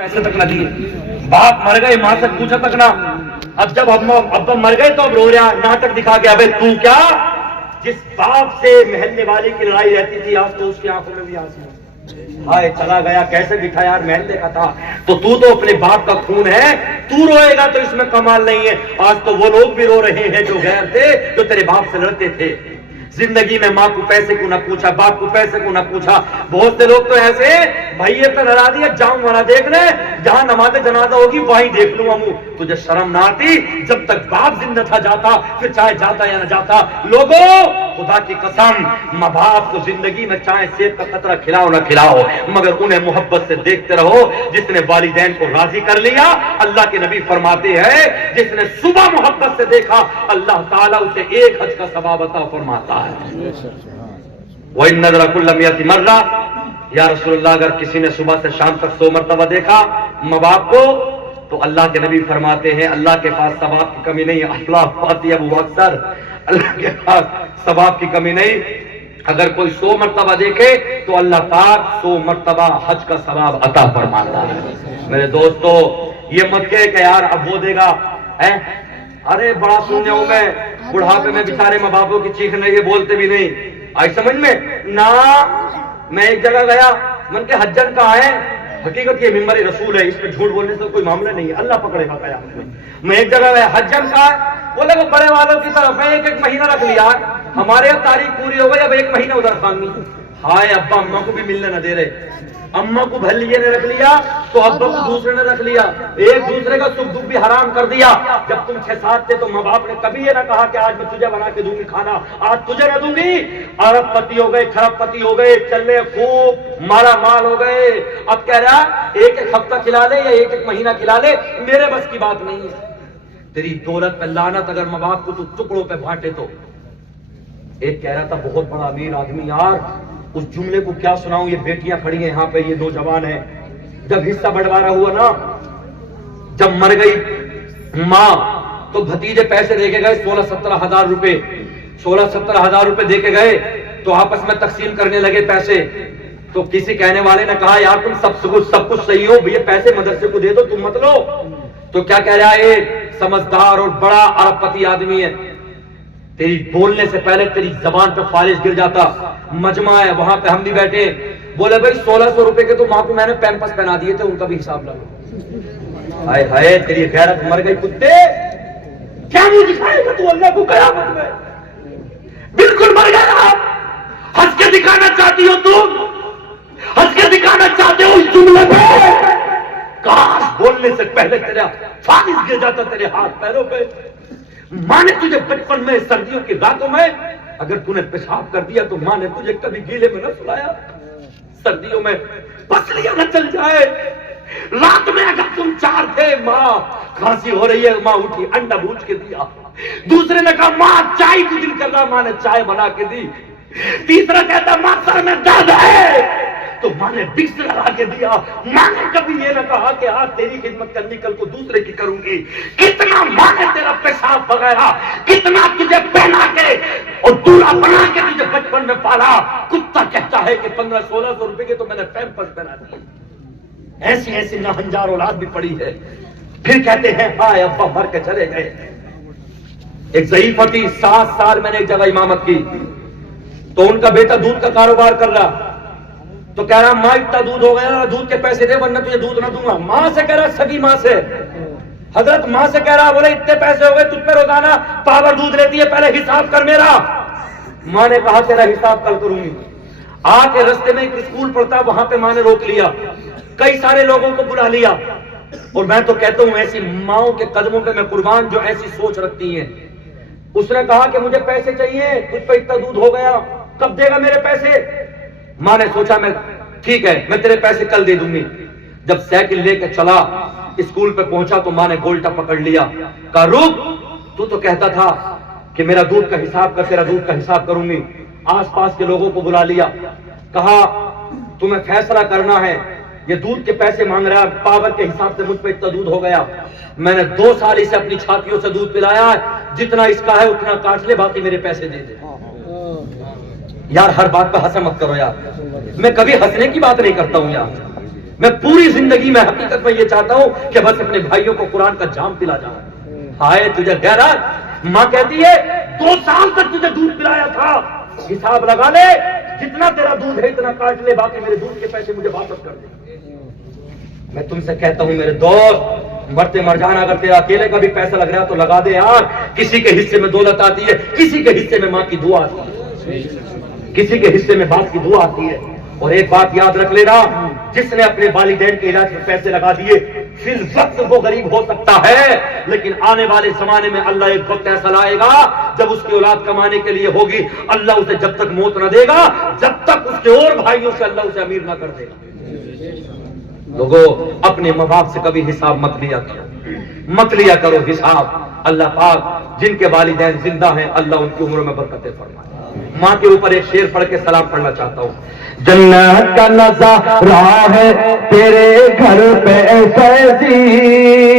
पैसे तक न दिए, बाप मर गए मां से पूछा तक ना। अब जब अब्बा मर गए तो अब रो रहा, नाटक दिखा के, अबे तू क्या, जिस बाप से महल्ले वाले की लड़ाई रहती थी आज तो उसकी आंखों में भी आंसू, हाय चला गया, कैसे दिखा यार, महल्ले का था। तो तू तो अपने बाप का खून है, तू रोएगा तो इसमें कमाल नहीं है। आज तो वो लोग भी रो रहे हैं जो गैर थे, जो तेरे बाप से लड़ते थे। जिंदगी में माँ को पैसे को ना पूछा, बाप को पैसे को ना पूछा। बहुत से लोग तो ऐसे भैया तो लड़ा दिया, जाऊं वाला देखने, जहां नमाज़े जनाजा होगी वहीं देख लूंगा मुंह। तुझे शर्म ना आती? जब तक बाप जिंदा था जाता, फिर चाहे जाता या ना जाता। लोगों, खुदा की कसम, माँ बाप को जिंदगी में चाहे सेब का कतरा खिलाओ ना खिलाओ, मगर उन्हें मोहब्बत से देखते रहो। जिसने वालिदैन को राजी कर लिया, अल्लाह के नबी फरमाते हैं, जिसने सुबह मोहब्बत से देखा, अल्लाह ताला उसे एक हज का सवाब अता फरमाता है। वही नजर कुल्लमियती मर्रा, या रसूलुल्लाह, अगर किसी ने सुबह से शाम तक 100 मरतबा देखा माँ बाप को, तो अल्लाह के नबी फरमाते हैं अल्लाह के पास सवाब की कमी नहीं। अल्लाह पाती अबू अक्सर, अल्लाह के पास सवाब की कमी नहीं। अगर कोई 100 मरतबा देखे तो अल्लाह पाक 100 मरतबा हज का सवाब अता फरमाता है। मेरे दोस्तों, ये मत कहे कि यार अब वो देगा, अरे बड़ा सुनने हूं मैं, बुढ़ापे में बेचारे माँ बापों की चीख नहीं, ये बोलते भी नहीं, आई समझ में ना। मैं एक जगह गया, मन के हज्जन कहाँ है, हकीकत ये मिंबर रसूल है, इस पे झूठ बोलने से कोई मामला नहीं है, अल्लाह पकड़ेगा कयामत में। मैं एक जगह गया, हज्जन कहाँ है, बोले वो बड़े वालों की तरफ है, एक महीना रख लिया, हमारे यहाँ तारीख पूरी हो गई, अब 1 महीना उधर खानी। हाय अब्बा अम्मा को भी मिलने न दे रहे, अम्मा को भल्लिये ने रख लिया तो अब्बा को दूसरे ने रख लिया, एक दूसरे का सुख दुख भी हराम कर दिया। जब तुम 6-7 थे तो माँ बाप ने कभी ये ना कहा कि आज मैं तुझे बना के दूंगी खाना, आज तुझे ना दूंगी। अरबपति हो गए, खरबपति हो गए, चलने खूब मारा माल हो गए। अब कह रहा एक हफ्ता खिला ले या एक महीना खिला ले, मेरे बस की बात नहीं है। तेरी दौलत पे लानत, अगर माँ बाप को तू टुकड़ों पे बांटे तो। एक कह रहा था बहुत बड़ा अमीर आदमी, यार उस जुमले को क्या सुनाऊं, ये बेटियां खड़ी हैं यहाँ पे, ये नौजवान है। जब हिस्सा बंटवारा हुआ ना, जब मर गई माँ, तो भतीजे पैसे देके गए 16-17 हजार रुपए, 16-17 हजार रुपए देके गए, तो आपस में तकसीम करने लगे पैसे। तो किसी कहने वाले ने कहा यार तुम सब कुछ सही हो, भैया पैसे मदरसे को दे दो, तुम मत लो। तो क्या कह रहा है, एक समझदार और बड़ा अरबपति आदमी है, तेरी बोलने से पहले तेरी जबान पे फालिश गिर जाता। मजमा है, वहां पे हम भी बैठे, बोले भाई 1600 रुपए के तो माँ को मैंने पैम्पर्स पहना दिए थे, उनका भी हिसाब लगा। हाय हाय, तेरी गैरत मर गई कुत्ते, क्या मुझे दिखाएगा तू अल्लाह को कयामत में? बिल्कुल मर गया। हंस के दिखाना चाहती हो तुम, हंस के दिखाना चाहते हो इस जुमले पे, काश बोलने से पहले तेरा फालिश गिर जाता तेरे हाथ पैरों पे। माँ ने तुझे बचपन में सर्दियों की रातों में अगर तूने पेशाब कर दिया तो माँ ने तुझे कभी गीले में न सुलाया। सर्दियों में पसलियां न चल जाए, रात में अगर तुम 4 थे, माँ खांसी हो रही है, माँ उठी अंडा भूज के दिया। दूसरे ने कहा माँ चाय को दिल कर रहा, माँ ने चाय बना के दी। तीसरा कहता माँ सर में दर्द है, तो माँ ने विक्स लगा के दिया। माँ ने कभी ये ना कहा कि आज तेरी खिदमत करनी कल को दूसरे की करूंगी। कितना माँ ने तेरा पेशाब वगैरह, कितना तुझे पहना के और दूल्हा बना के तुझे बचपन में पाला। कुत्ता कहता है कि 1500-1600 रुपए के तो मैंने पैम्पर्स पहना दिए। ऐसी ऐसी नाहंजार औलाद भी पड़ी है। फिर कहते हैं हाय अब्बा मर के चले गए। एक ज़ईफ़ थी, 7 साल मैंने एक जगह इमामत की, तो उनका बेटा दूध का कारोबार कर रहा, तो कह रहा माँ इतना दूध हो गया, दूध के पैसे दे वरना तुझे दूध ना दूंगा। माँ से कह रहा, सगी माँ से, हजरत माँ से कह रहा, बोले इतने पैसे हो गए तुझ पे रोजाना पावर दूध लेती है, पहले हिसाब कर मेरा। माँ ने कहा तेरा हिसाब कल करूंगी। आके रास्ते में एक स्कूल पढ़ता, वहां पे माँ ने रोक लिया, कई सारे लोगों को बुला लिया। और मैं तो कहता हूं ऐसी माओं के कदमों पे मैं कुर्बान जो ऐसी सोच रखती हैं। उसने कहा कि मुझे पैसे चाहिए, तुझ पे इतना दूध हो गया, कब देगा मेरे पैसे? माँ ने सोचा मैं ठीक है, मैं तेरे पैसे कल दे दूंगी। जब साइकिल लेकर चला, स्कूल पे पहुंचा तो माँ ने गोल्टा पकड़ लिया, कहा रुक, तू तो कहता था कि मेरा दूध का हिसाब कर, तेरा दूध का हिसाब करूंगी। आसपास के लोगों को बुला लिया, कहा तुम्हें फैसला करना है, ये दूध के पैसे मांग रहा है, पावर के हिसाब से मुझ पे इतना दूध हो गया, मैंने 2 साल इसे अपनी छातियों से दूध पिलाया है, जितना इसका है उतना काट ले, बाकी मेरे पैसे दे दे। यार हर बात पर हंसा मत करो यार, मैं कभी हंसने की बात नहीं करता हूं यार, میں پوری زندگی میں حقیقت میں یہ چاہتا ہوں کہ بس اپنے بھائیوں کو قرآن کا جام پلا جاؤں. ہائے تجھے غیرت. ماں کہتی ہے 2 سال تک تجھے دودھ پلایا تھا, حساب لگا لے, جتنا تیرا دودھ ہے اتنا کاٹ لے, باقی میرے دودھ کے پیسے مجھے واپس کر دے. میں تم سے کہتا ہوں میرے دوست, مرتے مر جانا, اگر تیرا اکیلے کا بھی پیسہ لگ رہا تو لگا دے یار. کسی کے حصے میں دولت آتی ہے, کسی کے حصے میں ماں کی دعا آتی ہے, کسی کے حصے میں باپ کی دعا آتی ہے. اور ایک بات یاد رکھ لینا, جس نے اپنے والدین کے علاج میں پیسے لگا دیے فی الوقت وہ غریب ہو سکتا ہے, لیکن آنے والے زمانے میں اللہ ایک وقت ایسا لائے گا جب اس کی اولاد کمانے کے لیے ہوگی, اللہ اسے جب تک موت نہ دے گا جب تک اس کے اور بھائیوں سے اللہ اسے امیر نہ کر دے گا. لوگوں, اپنے ماں باپ سے کبھی حساب مت لیا کرو حساب. اللہ پاک جن کے والدین زندہ ہیں اللہ ان کی عمر میں برکتیں فرمائے. ماں کے اوپر ایک شعر پڑھ کے سلام پڑھنا چاہتا ہوں. جنت کا نظارہ ہے تیرے گھر پہ فیضی,